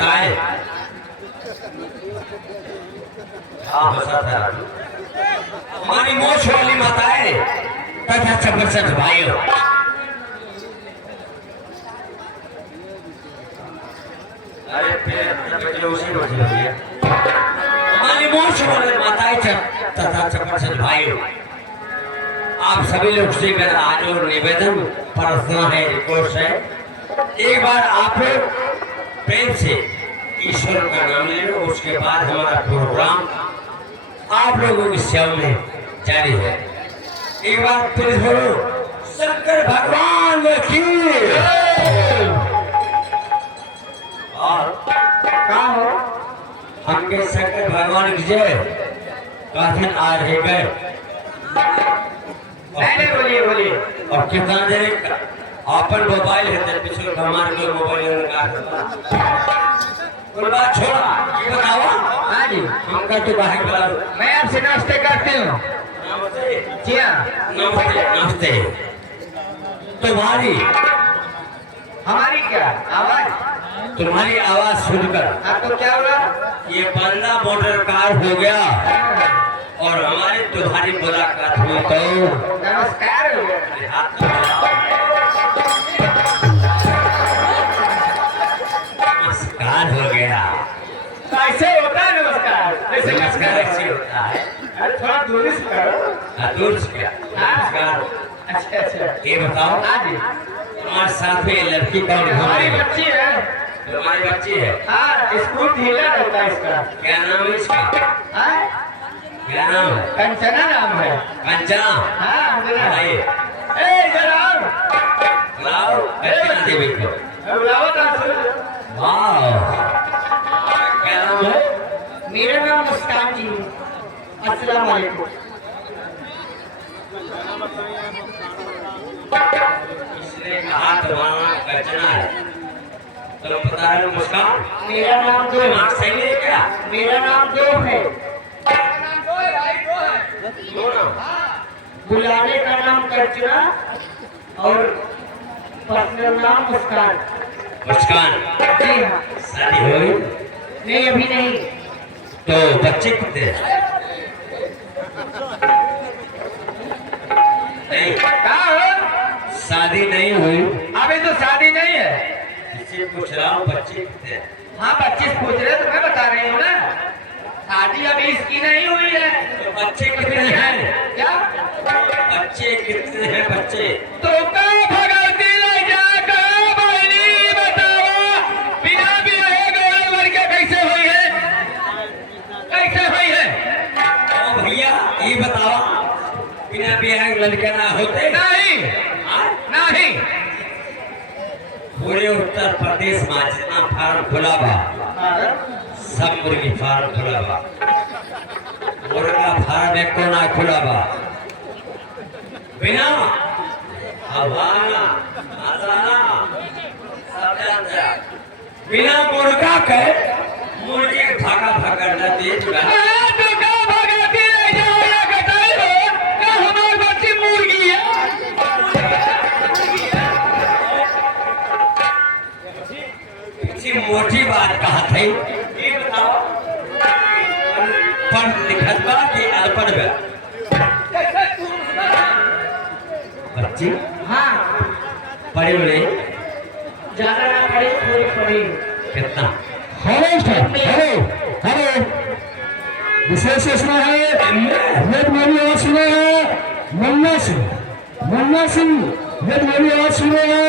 माताएं, हमारी मोछ वाली माताएं तथा छब्बीस भाइयों, हमारी मोछ वाली माताएं तथा छब्बीस भाइयों, आप सभी लोग से मेरा आज और निवेदन प्रार्थना है, रिक्वेस्ट है, एक बार आप प्रेम से ईश्वर का नाम ले लो। उसके बाद हमारा प्रोग्राम आप लोगों की सेवा में जारी है। एक बार फिर बोलो शंकर भगवान की। और कहा हो हमके शंकर भगवान की जय। काफी आ रहे गए बोलिए और कितना देर अपन मोबाइल है पिछले हमारे को मोबाइल बात छोड़ा, ये बताओ। हाँ जी, हम कहते बाहर बुला लो। मैं आपसे नमस्ते करती हूँ। जी हाँ, नमस्ते नमस्ते। तुम्हारी हमारी क्या आवाज, तुम्हारी आवाज सुनकर आपको क्या हुआ? ये बंदा मोटर कार हो गया और हमारी तुम्हारी मुलाकात हुई तो नमस्कार हो गया। नमस्कार हो गया। ऐसे होता है नमस्कार, जैसे नमस्कार ऐसे होता है। अरे थोड़ा दूरी से करो। दूर से क्या नमस्कार। अच्छा अच्छा, ये बताओ हाँ जी, तुम्हारे साथ में लड़की कौन है? हमारी बच्ची है। तुम्हारी बच्ची है? हाँ, स्कूल ढीला रहता है इसका। क्या नाम है इसका? हाँ, क्या नाम है? कंचना नाम है। कंचना? हाँ जरा, आइए ए जरा लाओ कंचना देवी को। बुलाओ ना। वाह, क्या नाम है? मेरा नाम मुस्कान जी है। अस्सलाम वालेकुम। इसने कहा तुम्हारा नाम कंचना है, तुम बता रहे हो मुस्कान? मेरा नाम दो नाम सही है क्या? मेरा नाम दो है। दो नाम? बुलाने का नाम कंचना और पर्सनल नाम मुस्कान। मुस्कान? जी हाँ। शादी हुई? नहीं, अभी नहीं। तो बच्चे कितने हैं? नहीं, कहाँ हो? शादी नहीं हुई। अभी तो शादी नहीं है। इससे पूछ रहा हूँ बच्चे कितने हैं? हाँ, 25 पूछ रहे तो मैं बता रही हूँ ना, शादी अभी इसकी नहीं हुई है। तो बच्चे कितने हैं? क्या बच्चे कितने हैं? बच्चे तो कहाँ भगवती ले जाकर बहनी बताओ, बिना बियाहे गौरव लड़के कैसे हुई है? कैसे हुई है? ओ भैया ये बताओ, बिना बियाह लड़के ना होते? नहीं नहीं। पूरे उत्तर प्रदेश में जितना फार्म खुला बा सब मुर्गी फार्म खुला बा, मुर्गा फार्म एक को ना खुला बा। बिना हवाना आजाना सब जानते हैं। बिना मुर्गा के मुर्गी भागा भागा तेज बा। तो कहाँ भगवती ले जाओ बताई हो ना, हमारी बच्ची मुर्गी है। किसी मोटी बात कहा थे, ये बताओ पढ़ लिखत बा कि अनपढ़ बा? बच्ची हाँ, पढ़े बड़े ज्यादा ना पड़ी, थोड़ी पड़ी। कितना? हेलो हेलो, विशेष सूचना है, मेरी आवाज सुना है। मुन्ना सिंह, ये मेरी आवाज सुने हैं।